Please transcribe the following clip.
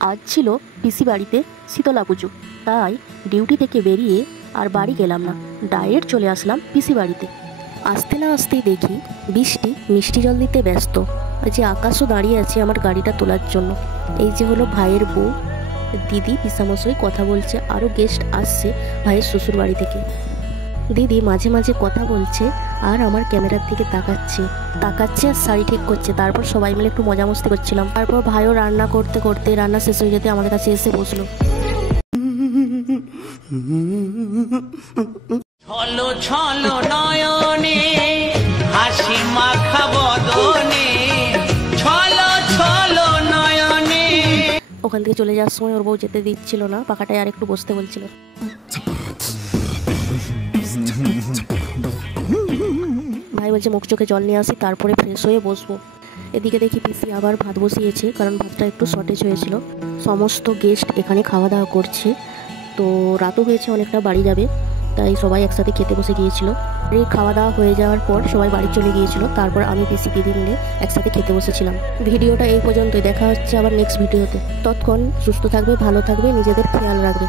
আজ ছিল পিসি বাড়িতে শীতলা পুজো, তাই ডিউটি থেকে বেরিয়ে আর বাড়ি গেলাম না, ডাইরেক্ট চলে আসলাম পিসি বাড়িতে। আসতে না আসতেই দেখি বৃষ্টি মিষ্টি জল দিতে ব্যস্ত। যে আকাশও দাঁড়িয়ে আছে আমার গাড়িটা তোলার জন্য। এই যে হলো ভাইয়ের বউ, দিদি পিসামশাই কথা বলছে, আরও গেস্ট আসছে ভাইয়ের শ্বশুর বাড়ি থেকে। দিদি মাঝে মাঝে কথা বলছে আর আমার ক্যামেরার দিকে তাকাচ্ছে আর শাড়ি ঠিক করছে। তারপর সবাই মিলে একটু মজা মস্তি করছিলাম। তারপর ভাইও রান্না করতে করতে রান্না শেষ হয়ে যেতে আমাদের কাছে এসে বসলো। ছলো ছলো নয়নে হাসি মাখা বদনে, ছলো ছলো নয়নে। ওখান থেকে চলে যাওয়ার সময় ওর বউ যেতে দিচ্ছিল না, পাখাটায় আর একটু বসতে বলছিল। ভাই বলছে মুখ চোখে জল নিয়ে আসি, তারপরে ফ্রেশ হয়ে বসবো। এদিকে দেখি পিসি আবার ভাত বসিয়েছে, কারণ ভাতটা একটু শর্টেজ হয়েছিল। সমস্ত গেস্ট এখানে খাওয়া দাওয়া করছে। তো রাতও হয়েছে অনেকটা, বাড়ি যাবে, তাই সবাই একসাথে খেতে বসে গিয়েছিল। এই খাওয়া দাওয়া হয়ে যাওয়ার পর সবাই বাড়ি চলে গিয়েছিল। তারপর আমি পিসি দিদি মিলে একসাথে খেতে বসেছিলাম। ভিডিওটা এই পর্যন্তই, দেখা হচ্ছে আবার নেক্সট ভিডিওতে। ততক্ষণ সুস্থ থাকবে, ভালো থাকবে, নিজেদের খেয়াল রাখবে।